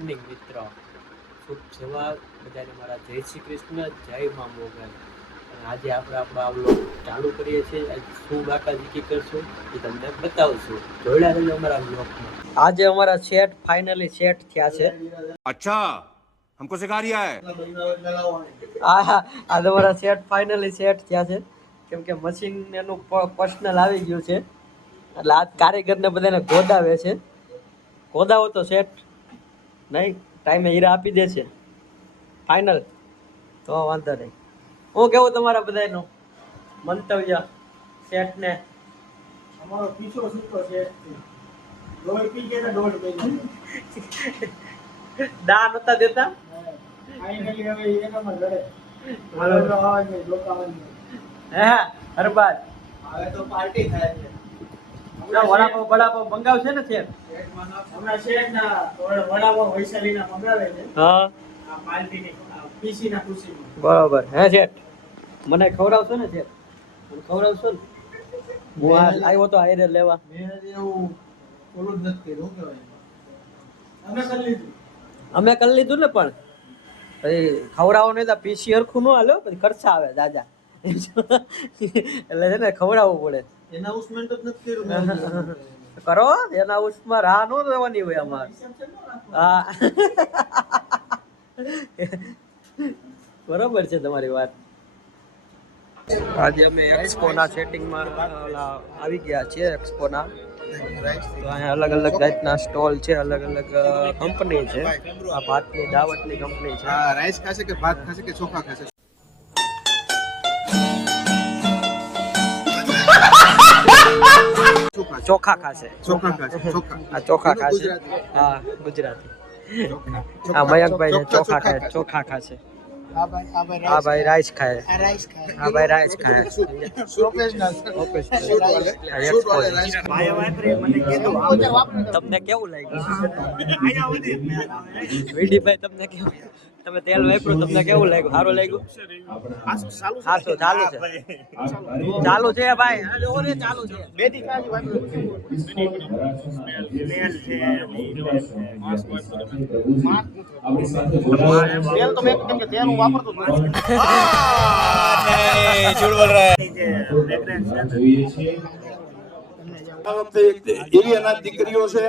Morning મિત્ર. શુભ સવાર બધાને મારા જય શ્રી કૃષ્ણ, જય મા મોગલ. અને આજે આપણે આપણો આ વ્લોગ ચાલુ કરીએ છીએ. આજે શું બાકાજી કરશું એ તમને બતાવશું. જોડ્યા રહેજો અમારા વ્લોગમાં. આજે અમારા સેટ ફાઇનલી સેટ થયા છે. अच्छा हमको सिखा रिया है. આ તમારા સેટ ફાઇનલી સેટ થયા છે, કેમ કે મશીન એનું પર્સનલ આવી ગયું છે. એટલે આ કારીગરને બધાને ગોદાવે છે. ગોદાવો તો સેટ નહીં ટાઈમે હીરા આપી દે છે ફાઇનલ, તો વાંધો નહીં. હું કેવું તમારા બધાનું મંતવ્ય સેટને? અમારો પીછો સૂકો છે, દોડ પી ગયા દોડ મહિના દા નતા દેતા. ફાઇનલી હવે એનામાં લડે મારો આવાજ નહીં લોકાવાની. હે હરબાદ હવે તો પાર્ટી થાય છે. વડાપાવ વડાપાવ મંગાવશે ને છે? હમણાં શેઠના વડાપાવ વૈશાલીના મંગાવે છે. હા આ પાર્ટીની પીસીના ખુશીમાં. બરોબર. હે શેઠ મને ખવડાવશો ને શેઠ? મને ખવડાવશો ને? હું આ આવ્યો તો આયરે લેવા. મેં એવું ઓલું જ નથી કર્યું. શું કહેવાય, અમે કરી લીધું. અમે કરી લીધું ને, પણ પછી ખવડાવો નહીં તો પીસી હરખું ન હાલો, પછી ખર્ચા આવે દાદા. એટલે છે ને ખવડાવવું પડે. એનાઉન્સમેન્ટ જ નથી કર્યું. કરો એના ઉસમાં રાહ ન રહેવાની હોય અમારે. હા બરોબર છે તમારી વાત. આજે અમે એક્સપોના સેટિંગમાં આવી ગયા છીએ. એક્સપોના તો અહીંયા અલગ અલગ જાતના સ્ટોલ છે, અલગ અલગ કંપની છે. આ ભાતની દાવતની કંપની છે. રાઈસ ખાશે કે ભાત ખાશે કે ચોખા ખાશે? ચોખા ખાશે. ચોખા ખાશે. ચોખા. આ ચોખા ખાશે. હા ગુજરાતી. આ મયંકભાઈ ને ચોખા ખાય, ચોખા ખાશે. આ ભાઈ આ ભાઈ રાઈસ ખાય. આ રાઈસ ખાય. આ ભાઈ રાઈસ ખાય. પ્રોફેશનલ. તમને કેવું લાગ્યું વીડીભાઈ? તમને કેવું? તમે તેલ વાપરો, તમને કેવું લાગ્યું? સારું લાગ્યું? હાસો ચાલુ છે, ચાલુ છે ભાઈ. ચાલુ છે. તેલ તો મેં કેમ કે તેલ હું વાપરતો જ નથી. झूठ बोल रहा है. આ વખતે એવી અનાથ દીકરીઓ છે.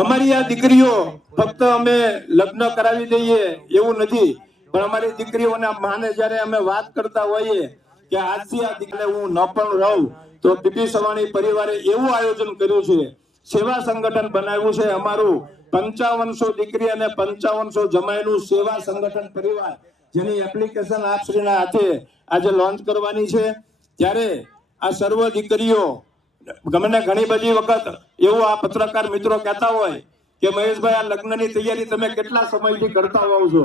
અમારી આ દીકરીઓ ફક્ત અમે લગ્ન કરાવી દઈએ એવું નથી, પણ અમારી દીકરીઓના માને જ્યારે અમે વાત કરતા હોઈએ કે આજથી આ દીકરીને હું ન પણ રહું, તો બીબી સવાણી પરિવારે એવું આયોજન કર્યું છે, સેવા સંગઠન બનાવ્યું છે અમારું 5500 દીકરી અને 5500 જમાઈનું સેવા સંગઠન પરિવાર, જેની એપ્લિકેશન આપ શ્રીના હાથે આજે લોન્ચ કરવાની છે. ત્યારે આ સર્વ દીકરીઓ ગમે ઘણી બધી વખત એવું આ પત્રકાર મિત્રો કહેતા હોય કે મહેશભાઈ આ લગ્નની તૈયારી તમે કેટલા સમયથી કરતા હોવ છો?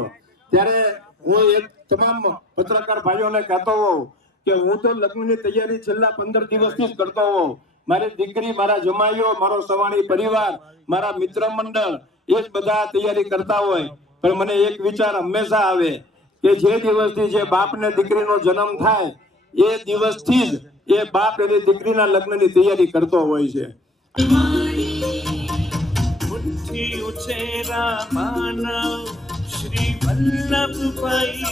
ત્યારે હું એક તમામ પત્રકાર ભાઈઓને કહેતો હોઉં કે હું તો લગ્નની તૈયારી છેલ્લા 15 દિવસથી જ કરતો હોઉં. મારી દીકરી, મારા જમાઈઓ, મારો સવાણી પરિવાર, મારા મિત્ર મંડળ એ જ બધા તૈયારી કરતા હોય. પણ મને એક વિચાર હંમેશા આવે કે જે દિવસથી જે બાપને દીકરીનો જન્મ થાય એ દિવસથી જ એ બાપ એની દીકરીના લગ્નની તૈયારી કરતો હોય છે.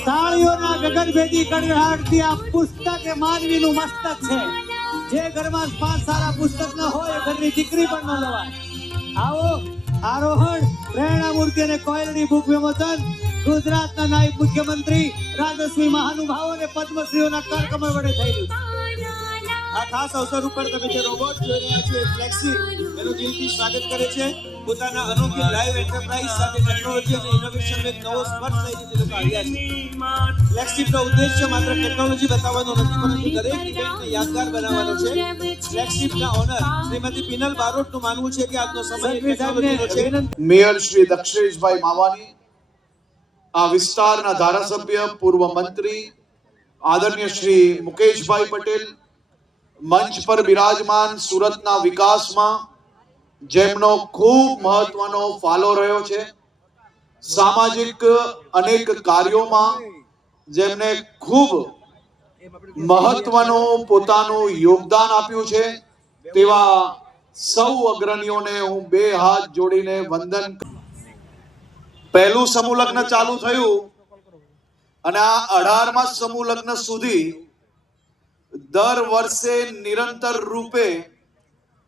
તાળીઓના ગગનભેદી કડગડાટથી આ પુસ્તક એ માનવીનું મસ્તક છે. જે ઘરમાં 5 સારા પુસ્તક ન હોય એ ઘરની દીકરી પણ ન લવાય. આવો આરોહણ પ્રેરણામૂર્તિ અને કોયલની બુક વિમોચન ગુજરાતના નાયબ મુખ્યમંત્રી રાજશ્રી મહાનુભાવો અને પદ્મશ્રીઓના કરકમળ વડે થઈ રહ્યું છે. આ ખાસ અવસર ઉપર તમે જે રોબોટ જોઈ રહ્યા છો એ ફ્લેક્સી એનું દિલથી સ્વાગત કરે છે. પોતાના અનોખી લાઈવ એન્ટરપ્રાઇઝ સાથે ટેકનોલોજી અને ઇનોવેશનનો એક નવો સ્પર્શ લઈને તે લોકો આવ્યા છે. ફ્લેક્સીનો ઉદ્દેશ્ય માત્ર ટેકનોલોજી બતાવવાનો નથી, પરંતુ દરેક ઇવેન્ટને યાદગાર બનાવવાનો છે. ફ્લેક્સીના ઓનર શ્રીમતી પિનલ બારોટનું માનવું છે કે આજનો સમય ટેકનોલોજીનો છે. મેયર શ્રી દક્ષેશભાઈ માવાની, આ વિસ્તારના ધારાસભ્ય, પૂર્વ મંત્રી આદરણીય શ્રી મુકેશભાઈ પટેલ, મંચ પર બિરાજમાન સુરતના વિકાસમાં જેમનો ખૂબ મહત્વનો ફાળો રહ્યો છે, સામાજિક અનેક કાર્યોમાં જેમને ખૂબ મહત્વનું પોતાનું યોગદાન આપ્યું છે, તેવા સૌ અગ્રણીઓને હું બે હાથ જોડીને વંદન પહેલું સમૂહ લગ્ન ચાલુ થયું અને આ 18મા સમૂહ લગ્ન સુધી દર વર્ષે નિરંતર રૂપે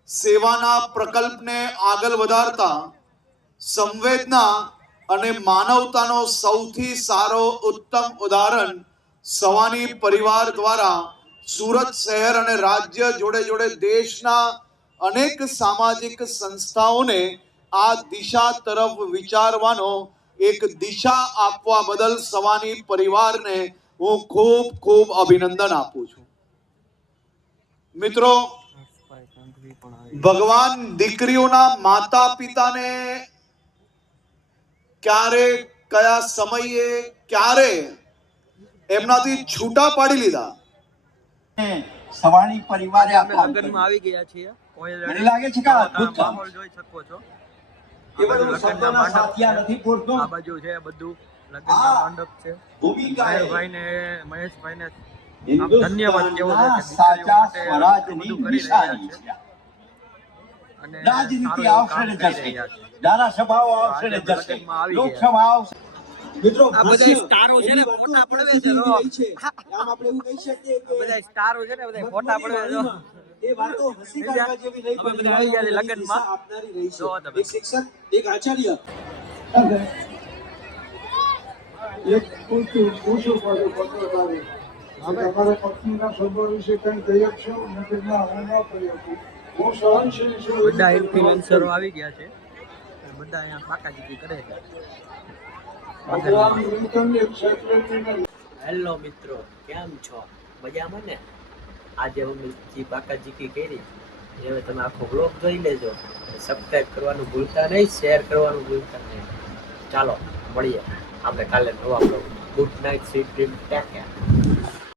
સેવાના પ્રકલ્પને આગળ વધારતા સંવેદના અને માનવતાનો સૌથી સારો ઉત્તમ ઉદાહરણ સવાની પરિવાર દ્વારા સુરત શહેર અને રાજ્ય જોડે જોડે દેશના અનેક સામાજિક સંસ્થાઓને આ દિશા તરફ વિચારવાનો એક દિશા આપવા બદલ સવાની પરિવારને હું ખૂબ ખૂબ અભિનંદન આપું છું. મિત્રો, ભગવાન દીકરીઓના માતા પિતાને ક્યારે કયા સમયે ક્યારે એમનાથી છૂટા પાડી લીધા. સવાણી પરિવારે આ અમે કામ લગ્નમાં આવી ગયા છીએ. મને લાગે છે કે આ અદ્ભુત કામ માહોલ જોઈ શકો છો. એ બધું શબ્દોના સાથિયા નથી પૂરતો. આ બાજુ છે બધું લગ્નના મંડપ છે. ભૂમિકા એ મહેશભાઈને આમ ધન્યવાદ કેવો છે કે સાચા દીકરીઓ માટે સ્વરાજની બધું કરી નિશાની રહ્યા છે. અને રાજનીતિ સારું આવશે કામ ને કરી જશે, રહ્યા છે. ધારાસભાઓ આવશે ને આજે જશે, લગ્નમાં આવી લોકસભા આવશે. મિત્રો આ બધા સ્ટારો છે ને ફોટા પડવે છે આમ આપણે એવું કહી શકીએ કે બધા સ્ટારો છે ને બધા ફોટા પડવે છે. એ વાતો હસી કાઢવા જેવી નહીં, અમે બધા આવી ગયા છે લગ્નમાં. દિશા આપનારી રહી છે. જો તમે. એક શિક્ષક, એક આચાર્ય. એક પૂછું પાછું પત્રકારે તમારા પત્નીના સ્વભાવ વિશે કંઈ કહી શકશો? મેં કીધું ના, હું ન કહી શકું. હું સહનશીલ છું. બધા ઇન્ફ્લુએન્સરો આવી ગયા છે. બધા અહીંયા પાકાજીકી કરે છે. અબ્રાહમ લિંકનની એક સેક્રેટરીને હેલો મિત્રો, કેમ છો? મજામાં ને? આજે અમે બાકાજીકી કરી. હવે તમે આખો બ્લોગ જોઈ લેજો. સબસ્ક્રાઇબ કરવાનું ભૂલતા નહીં, શેર કરવાનું ભૂલતા નહીં. ચાલો મળીએ આપણે કાલે નવા blog. Good night, sweet dream, take care.